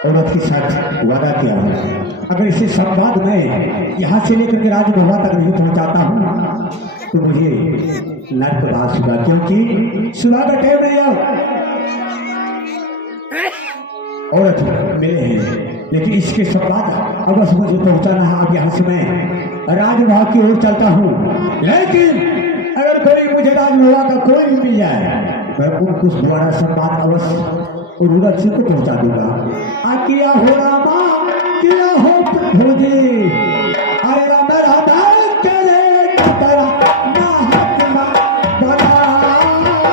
औरत के साथ वादा किया है, अगर इसे संवाद में यहाँ से लेकर के राजभवन तक नहीं पहुँचाता हूँ तो मुझे नर्कवास होगा, क्योंकि सुबह का टाइम नहीं आओ। औरत मिले हैं, लेकिन इसके संवाद अवश्य मुझे पहुँचाना है। अब यहाँ से मैं राजभवन की ओर चलता हूँ, लेकिन अगर कोई मुझे राजभवन का कोई भी मिल जाए मैं उनको द्वारा संवाद अवश्य और उधर से को पहुंचा दूंगा। किया हो रामा, किया हो प्रभु जी, अरे रामा रामा करे कतरा ना हाथ ना बना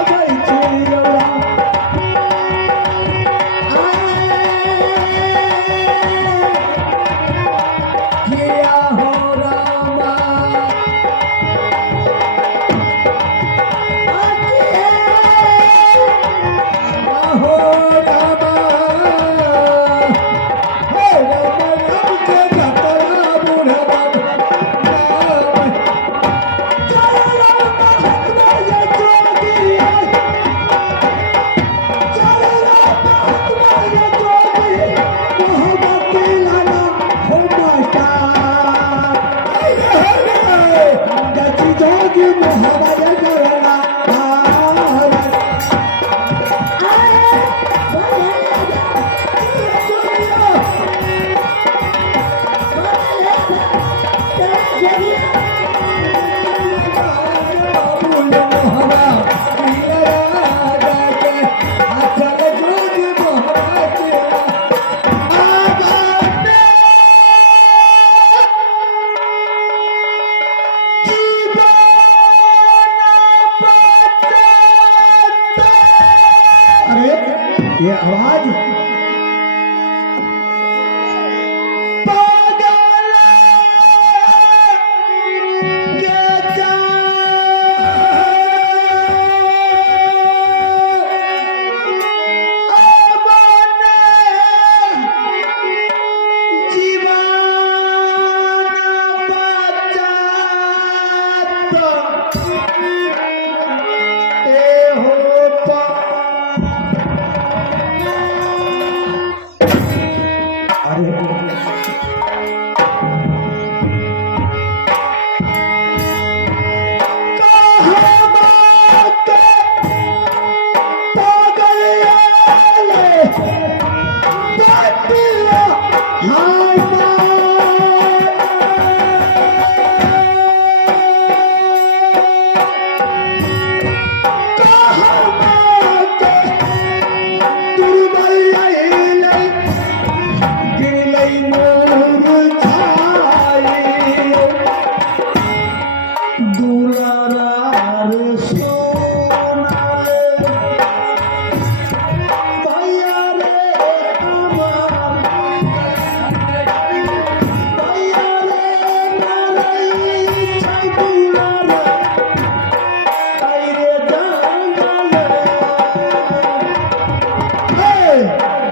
गई चिड़िया। किया हो रामा, ये आवाज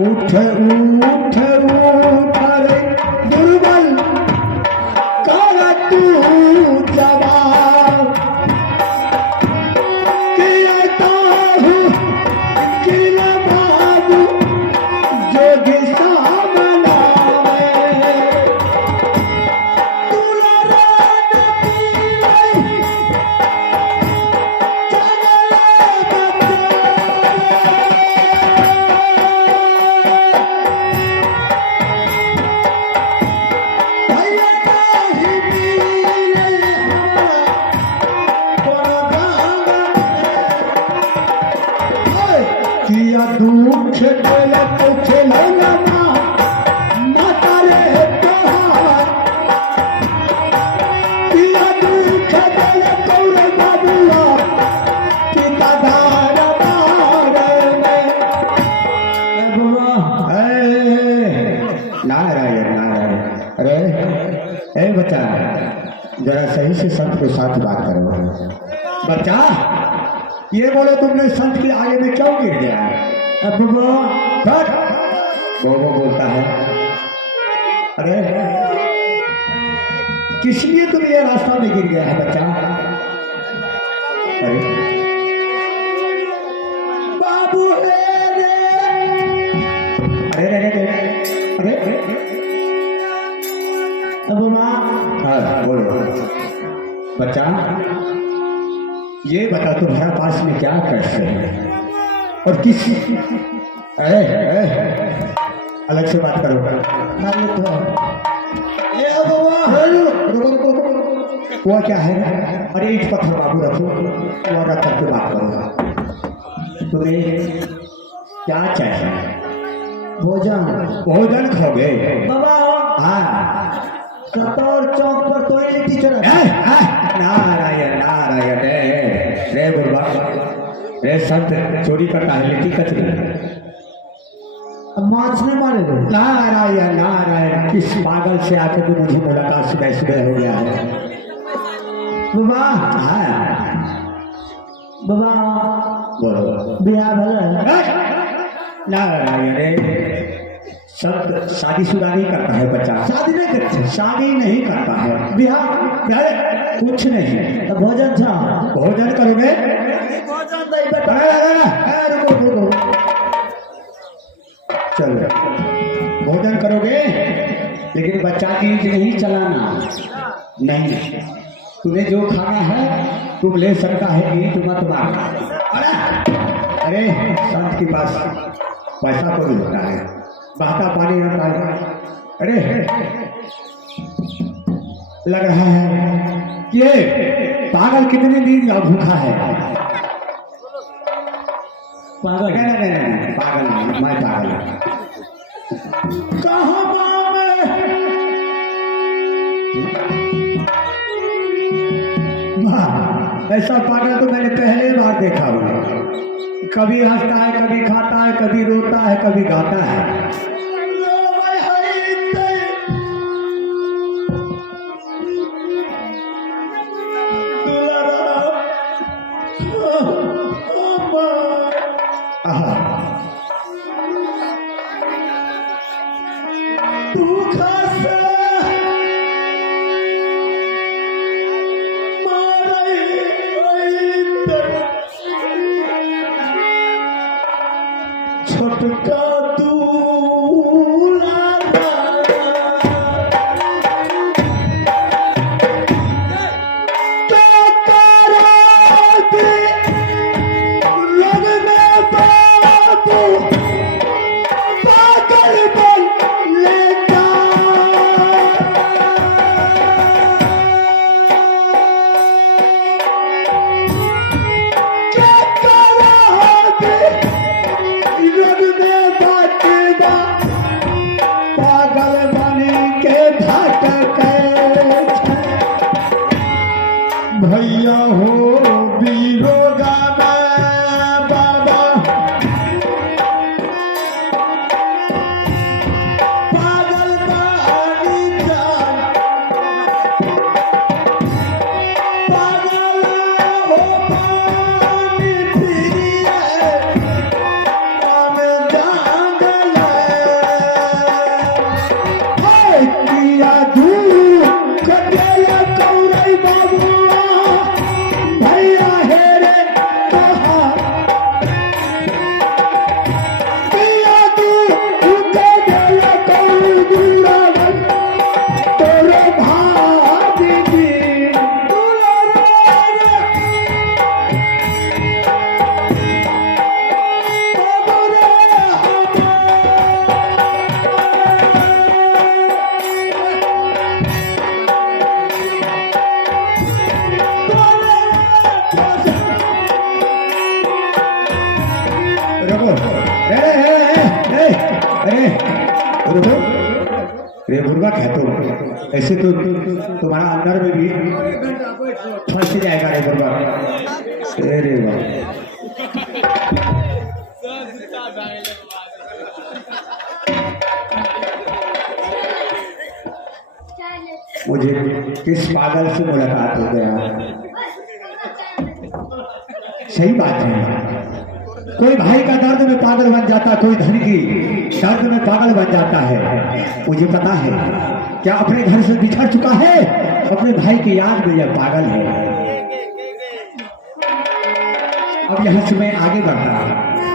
उठ उठ उठ रे दुर्बल कर तू जवान, कहता हूँ कि न बाबू जोगी सामना किया दुख दिल कुछ लगा माता रे तोहार, किया दुख दिल कौर बाबुआ पिता धार नारायण नारायण। अरे ए बच्चा, जरा सही से सबके साथ बात करो। बच्चा ये बोलो तुमने संत के आगे में क्यों गिर गया? अब वो बोलता है, अरे किस लिए तुम ये रास्ता में गिर गया है बच्चा? अरे बाबू अरे अरे अरे अरे अब माँ, हाँ बोलो बच्चा, ये बता तुम्हारा पास में क्या कष्ट है और किस? अलग से बात करो। वो क्या है? अरे ईट पत्थर बाबू रखो, वो रख करके बात करूँगा। तुम्हें क्या चाहिए? भोजन। भोजन खाओगे बाबा? हाँ, कतौर चौक पर तो लिट्टी चढ़ा। नारायण नारायण रे बुरबा, रे संत चोरी करता है लिट्टी कचरी, माछ ने मारे। नारायण नारायण, किस पागल से आके तो मुझे मुलाकात सुबह सुबह हो गया है बाबा। हाँ बाबा बोलो, बिहार भला? नारायण रे, संत शादीशुदा नहीं करता है बच्चा। शादी नहीं करता, शादी नहीं करता है। बिहार कुछ नहीं। तो भोजन था, भोजन करोगे? भोजन नहीं बेटा। चलो भोजन करोगे, लेकिन बच्चा की नहीं चलाना। नहीं, तुम्हें जो खाना है तुम ले सकता है, ईट तुम्हारा। अरे संत के पास पैसा तो नहीं होता है, बहता पानी रहता है। अरे लग रहा है कि ये पागल कितने दिन भूखा है? पागल नहीं, पागल नहीं, मैं पागल कहाँ ऐसा पागल तो मैंने पहले बार देखा हुआ। कभी हंसता है, कभी खाता है, कभी रोता है, कभी गाता है। भैया हो बीरोगा बाबा, पागल पानी जान, पागल हो पानी पिए, हम जागल है किया दूर कटेला कौरई बाबू। रे बुर्बक है तो ऐसे तो तुम्हारा अंदर में भी फंस जाएगा रे बुर्बक। रे मुझे किस पागल से मुलाकात हो गया? सही बात है। कोई भाई का दर्द में पागल बन जाता, कोई धन की दर्द में पागल बन जाता है। मुझे पता है क्या अपने घर से बिछड़ चुका है, अपने भाई की याद में यह पागल है। अब यहाँ से मैं आगे बढ़ रहा हूँ।